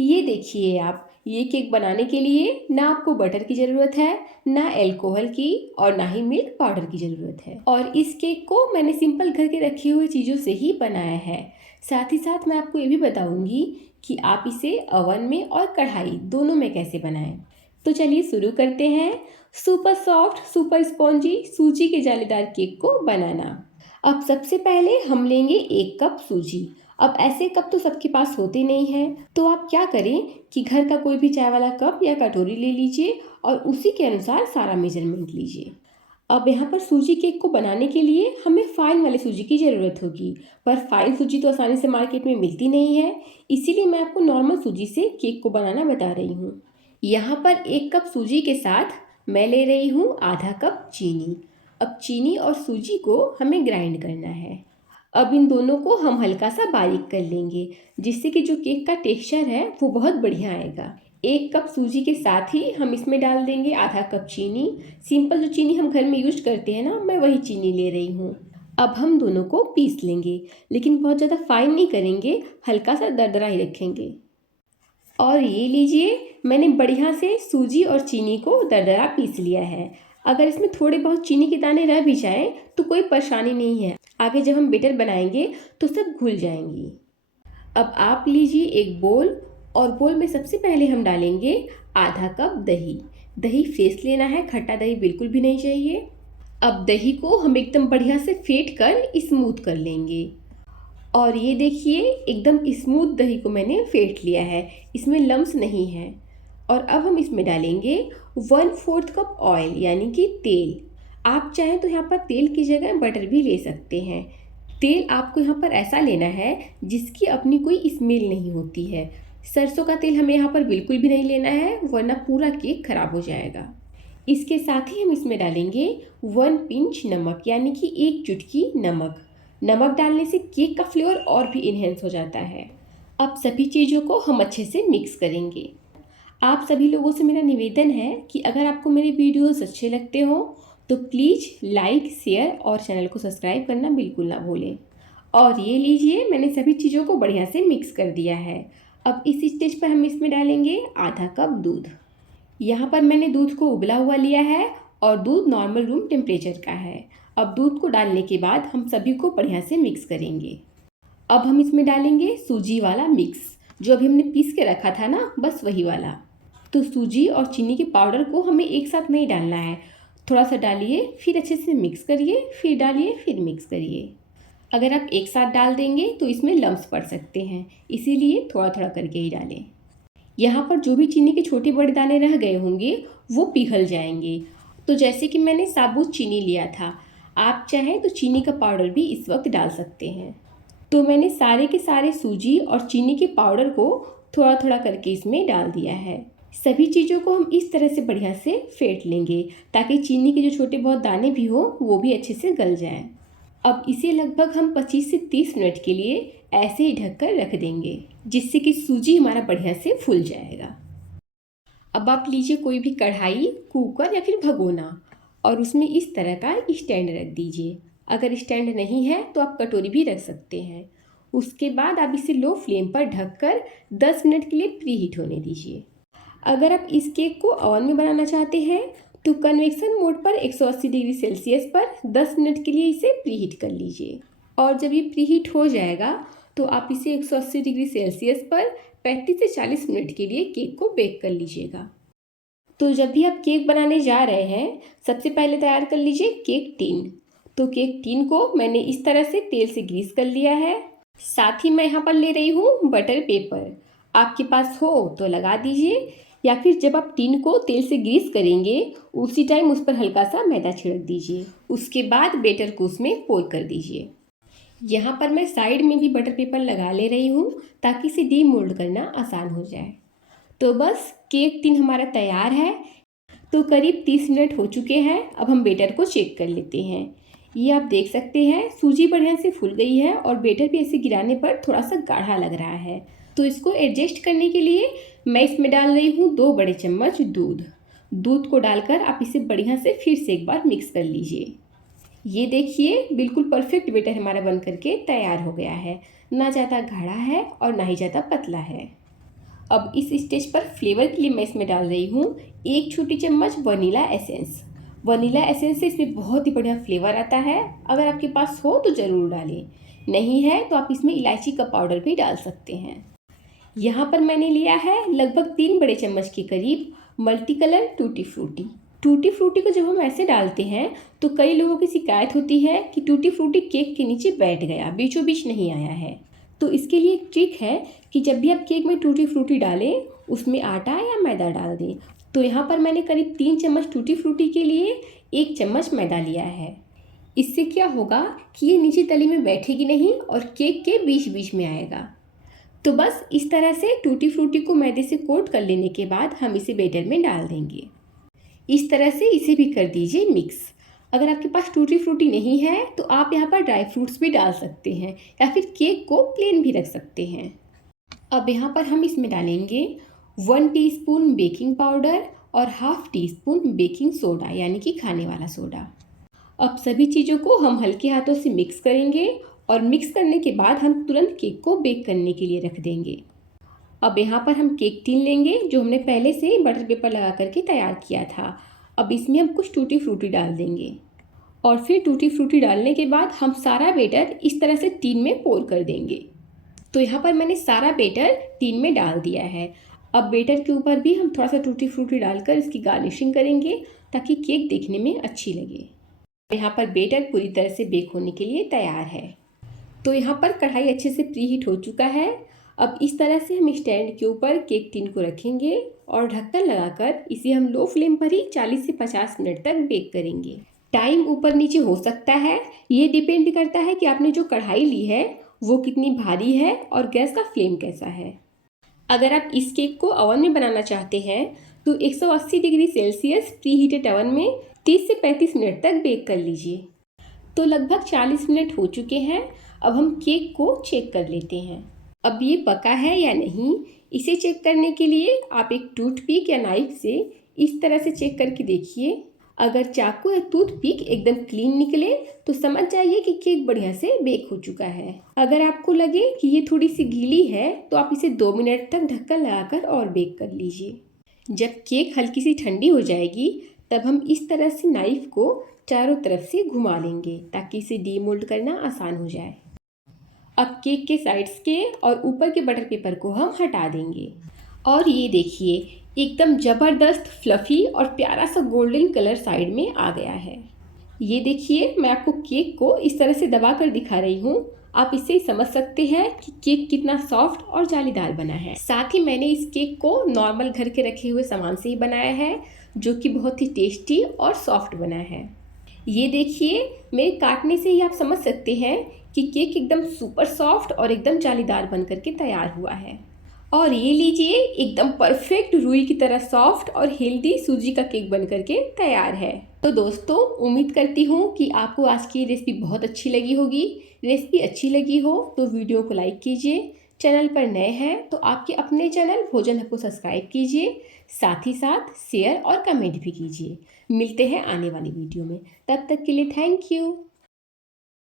ये देखिए आप, ये केक बनाने के लिए ना आपको बटर की ज़रूरत है, ना अल्कोहल की और ना ही मिल्क पाउडर की ज़रूरत है। और इस केक को मैंने सिंपल घर के रखी हुई चीज़ों से ही बनाया है। साथ ही साथ मैं आपको ये भी बताऊंगी कि आप इसे ओवन में और कढ़ाई दोनों में कैसे बनाएं। तो चलिए शुरू करते हैं सुपर सॉफ्ट सुपर स्पॉन्जी सूजी के जालीदार केक को बनाना। अब सबसे पहले हम लेंगे 1 कप सूजी। अब ऐसे कप तो सबके पास होते नहीं हैं, तो आप क्या करें कि घर का कोई भी चाय वाला कप या कटोरी ले लीजिए और उसी के अनुसार सारा मेजरमेंट लीजिए। अब यहाँ पर सूजी केक को बनाने के लिए हमें फाइन वाली सूजी की ज़रूरत होगी, पर फाइन सूजी तो आसानी से मार्केट में मिलती नहीं है, इसीलिए मैं आपको नॉर्मल सूजी से केक को बनाना बता रही हूँ। यहाँ पर 1 कप सूजी के साथ मैं ले रही हूँ आधा कप चीनी। अब चीनी और सूजी को हमें ग्राइंड करना है। अब इन दोनों को हम हल्का सा बारीक कर लेंगे, जिससे कि जो केक का टेक्सचर है वो बहुत बढ़िया आएगा। 1 कप सूजी के साथ ही हम इसमें डाल देंगे आधा कप चीनी। सिंपल जो चीनी हम घर में यूज करते हैं ना, मैं वही चीनी ले रही हूँ। अब हम दोनों को पीस लेंगे, लेकिन बहुत ज़्यादा फाइन नहीं करेंगे, हल्का सा दरदरा ही रखेंगे। और ये लीजिए, मैंने बढ़िया से सूजी और चीनी को दरदरा पीस लिया है। अगर इसमें थोड़े बहुत चीनी के दाने रह भी जाएं तो कोई परेशानी नहीं है, आगे जब हम बेटर बनाएंगे तो सब घुल जाएंगी। अब आप लीजिए एक बोल, और बोल में सबसे पहले हम डालेंगे आधा कप दही। दही फ्रेश लेना है, खट्टा दही बिल्कुल भी नहीं चाहिए। अब दही को हम एकदम बढ़िया से फेंट कर स्मूथ कर लेंगे। और ये देखिए, एकदम स्मूथ दही को मैंने फेंट लिया है, इसमें लम्स नहीं है। और अब हम इसमें डालेंगे 1/4 कप ऑयल यानी कि तेल। आप चाहें तो यहाँ पर तेल की जगह बटर भी ले सकते हैं। तेल आपको यहाँ पर ऐसा लेना है जिसकी अपनी कोई स्मेल नहीं होती है। सरसों का तेल हमें यहाँ पर बिल्कुल भी नहीं लेना है, वरना पूरा केक खराब हो जाएगा। इसके साथ ही हम इसमें डालेंगे 1 पिंच नमक यानी कि 1 चुटकी नमक। नमक डालने से केक का फ्लेवर और भी इन्हेंस हो जाता है। अब सभी चीज़ों को हम अच्छे से मिक्स करेंगे। आप सभी लोगों से मेरा निवेदन है कि अगर आपको मेरे वीडियोस अच्छे लगते हो तो प्लीज़ लाइक शेयर और चैनल को सब्सक्राइब करना बिल्कुल ना भूलें। और ये लीजिए, मैंने सभी चीज़ों को बढ़िया से मिक्स कर दिया है। अब इस स्टेज पर हम इसमें डालेंगे आधा कप दूध। यहाँ पर मैंने दूध को उबला हुआ लिया है और दूध नॉर्मल रूम टेम्परेचर का है। अब दूध को डालने के बाद हम सभी को बढ़िया से मिक्स करेंगे। अब हम इसमें डालेंगे सूजी वाला मिक्स, जो अभी हमने पीस के रखा था ना, बस वही वाला। तो सूजी और चीनी के पाउडर को हमें एक साथ नहीं डालना है, थोड़ा सा डालिए, फिर अच्छे से मिक्स करिए, फिर डालिए, फिर मिक्स करिए। अगर आप एक साथ डाल देंगे तो इसमें लम्स पड़ सकते हैं, इसीलिए थोड़ा थोड़ा करके ही डालें। यहाँ पर जो भी चीनी के छोटे बड़े दाने रह गए होंगे वो पिघल जाएंगे। तो जैसे कि मैंने साबुत चीनी लिया था, आप चाहें तो चीनी का पाउडर भी इस वक्त डाल सकते हैं। तो मैंने सारे के सारे सूजी और चीनी के पाउडर को थोड़ा थोड़ा करके इसमें डाल दिया है। सभी चीज़ों को हम इस तरह से बढ़िया से फेंट लेंगे, ताकि चीनी के जो छोटे बहुत दाने भी हो वो भी अच्छे से गल जाएं। अब इसे लगभग हम 25 से 30 मिनट के लिए ऐसे ही ढककर रख देंगे, जिससे कि सूजी हमारा बढ़िया से फूल जाएगा। अब आप लीजिए कोई भी कढ़ाई, कुकर या फिर भगोना, और उसमें इस तरह का स्टैंड रख दीजिए। अगर स्टैंड नहीं है तो आप कटोरी भी रख सकते हैं। उसके बाद आप इसे लो फ्लेम पर ढककर 10 मिनट के लिए प्री हीट होने दीजिए। अगर आप इस केक को ओवन में बनाना चाहते हैं तो कन्वेक्शन मोड पर 180 डिग्री सेल्सियस पर 10 मिनट के लिए इसे प्रीहीट कर लीजिए। और जब ये प्रीहीट हो जाएगा तो आप इसे 180 डिग्री सेल्सियस पर 35 से 40 मिनट के लिए केक को बेक कर लीजिएगा। तो जब भी आप केक बनाने जा रहे हैं, सबसे पहले तैयार कर लीजिए केक टिन। तो केक टिन को मैंने इस तरह से तेल से ग्रीस कर लिया है। साथ ही मैं यहाँ पर ले रही हूँ बटर पेपर। आपके पास हो तो लगा दीजिए, या फिर जब आप टिन को तेल से ग्रीस करेंगे उसी टाइम उस पर हल्का सा मैदा छिड़क दीजिए। उसके बाद बेटर को उसमें पोर कर दीजिए। यहाँ पर मैं साइड में भी बटर पेपर लगा ले रही हूँ ताकि इसे डीमोल्ड करना आसान हो जाए। तो बस केक टिन हमारा तैयार है। तो करीब 30 मिनट हो चुके हैं। अब हम बेटर को चेक कर लेते हैं। ये आप देख सकते हैं सूजी बढ़िया से फूल गई है और बेटर भी ऐसे गिराने पर थोड़ा सा गाढ़ा लग रहा है। तो इसको एडजस्ट करने के लिए मैं इसमें डाल रही हूँ 2 बड़े चम्मच दूध। दूध को डालकर आप इसे बढ़िया से फिर से एक बार मिक्स कर लीजिए। ये देखिए, बिल्कुल परफेक्ट बेटर हमारा बन करके तैयार हो गया है। ना ज़्यादा गाढ़ा है और ना ही ज़्यादा पतला है। अब इस स्टेज पर फ्लेवर के लिए मैं इसमें डाल रही हूँ 1 छोटी चम्मच वनीला एसेंस। वनीला एसेंस से इसमें बहुत ही बढ़िया फ्लेवर आता है। अगर आपके पास हो तो ज़रूर डालें, नहीं है तो आप इसमें इलायची का पाउडर भी डाल सकते हैं। यहाँ पर मैंने लिया है लगभग 3 बड़े चम्मच के करीब multi colour tutti frutti. Tutti frutti को जब हम ऐसे डालते हैं तो कई लोगों की शिकायत होती है कि टूटी फ्रूटी केक के नीचे बैठ गया, बीचों बीच नहीं आया है। तो इसके लिए एक ट्रिक है कि जब भी आप केक में टूटी फ्रूटी डालें उसमें आटा या मैदा डाल दें। तो यहाँ पर मैंने करीब 3 चम्मच टूटी फ्रूटी के लिए 1 चम्मच मैदा लिया है। इससे क्या होगा कि ये नीचे तली में बैठेगी नहीं और केक के बीच बीच में आएगा। तो बस इस तरह से टूटी फ्रूटी को मैदे से कोट कर लेने के बाद हम इसे बैटर में डाल देंगे। इस तरह से इसे भी कर दीजिए मिक्स। अगर आपके पास टूटी फ्रूटी नहीं है तो आप यहाँ पर ड्राई फ्रूट्स भी डाल सकते हैं या फिर केक को प्लेन भी रख सकते हैं। अब यहाँ पर हम इसमें डालेंगे 1 टीस्पून बेकिंग पाउडर और half tea spoon baking soda यानी कि खाने वाला सोडा। अब सभी चीज़ों को हम हल्के हाथों से मिक्स करेंगे और मिक्स करने के बाद हम तुरंत केक को बेक करने के लिए रख देंगे। अब यहाँ पर हम केक टिन लेंगे जो हमने पहले से बटर पेपर लगा करके तैयार किया था। अब इसमें हम कुछ टूटी फ्रूटी डाल देंगे और फिर टूटी फ्रूटी डालने के बाद हम सारा बेटर इस तरह से टिन में पोर कर देंगे। तो यहाँ पर मैंने सारा बेटर टिन में डाल दिया है। अब बेटर के ऊपर भी हम थोड़ा सा टूटी फ्रूटी डालकर इसकी गार्निशिंग करेंगे ताकि केक देखने में अच्छी लगे। यहाँ पर बेटर पूरी तरह से बेक होने के लिए तैयार है। तो यहाँ पर कढ़ाई अच्छे से प्रीहीट हो चुका है। अब इस तरह से हम स्टैंड के ऊपर केक टिन को रखेंगे और ढक्कन लगाकर इसे हम लो फ्लेम पर ही 40 से 50 मिनट तक बेक करेंगे। टाइम ऊपर नीचे हो सकता है, ये डिपेंड करता है कि आपने जो कढ़ाई ली है वो कितनी भारी है और गैस का फ्लेम कैसा है। अगर आप इस केक को ओवन में बनाना चाहते हैं तो 180 degree Celsius pre heated oven में 30 से 35 मिनट तक बेक कर लीजिए। तो लगभग 40 मिनट हो चुके हैं। अब हम केक को चेक कर लेते हैं। अब ये पका है या नहीं, इसे चेक करने के लिए आप एक टूथपिक या नाइफ से इस तरह से चेक करके देखिए। अगर चाकू या टूथपिक एकदम क्लीन निकले तो समझ जाइए कि केक बढ़िया से बेक हो चुका है। अगर आपको लगे कि ये थोड़ी सी गीली है तो आप इसे 2 मिनट तक ढक्कन लगाकर और बेक कर लीजिए। जब केक हल्की सी ठंडी हो जाएगी तब हम इस तरह से नाइफ को चारों तरफ से घुमा लेंगे ताकि इसे डीमोल्ड करना आसान हो जाए। अब केक के साइड्स के और ऊपर के बटर पेपर को हम हटा देंगे और ये देखिए एकदम ज़बरदस्त फ्लफ़ी और प्यारा सा गोल्डन कलर साइड में आ गया है। ये देखिए मैं आपको केक को इस तरह से दबा कर दिखा रही हूँ। आप इससे समझ सकते हैं कि केक कितना सॉफ्ट और जालीदार बना है। साथ ही मैंने इस केक को नॉर्मल घर के रखे हुए सामान से ही बनाया है जो कि बहुत ही टेस्टी और सॉफ्ट बना है। ये देखिए मेरे काटने से ही आप समझ सकते हैं कि केक एकदम सुपर सॉफ्ट और एकदम जालीदार बन करके तैयार हुआ है। और ये लीजिए एकदम परफेक्ट रुई की तरह सॉफ्ट और हेल्दी सूजी का केक बन करके तैयार है। तो दोस्तों उम्मीद करती हूँ कि आपको आज की रेसिपी बहुत अच्छी लगी होगी। रेसिपी अच्छी लगी हो तो वीडियो को लाइक कीजिए। चैनल पर नए हैं तो आपके अपने चैनल भोजन हब को सब्सक्राइब कीजिए। साथ ही साथ शेयर और कमेंट भी कीजिए। मिलते हैं आने वाली वीडियो में, तब तक के लिए थैंक यू।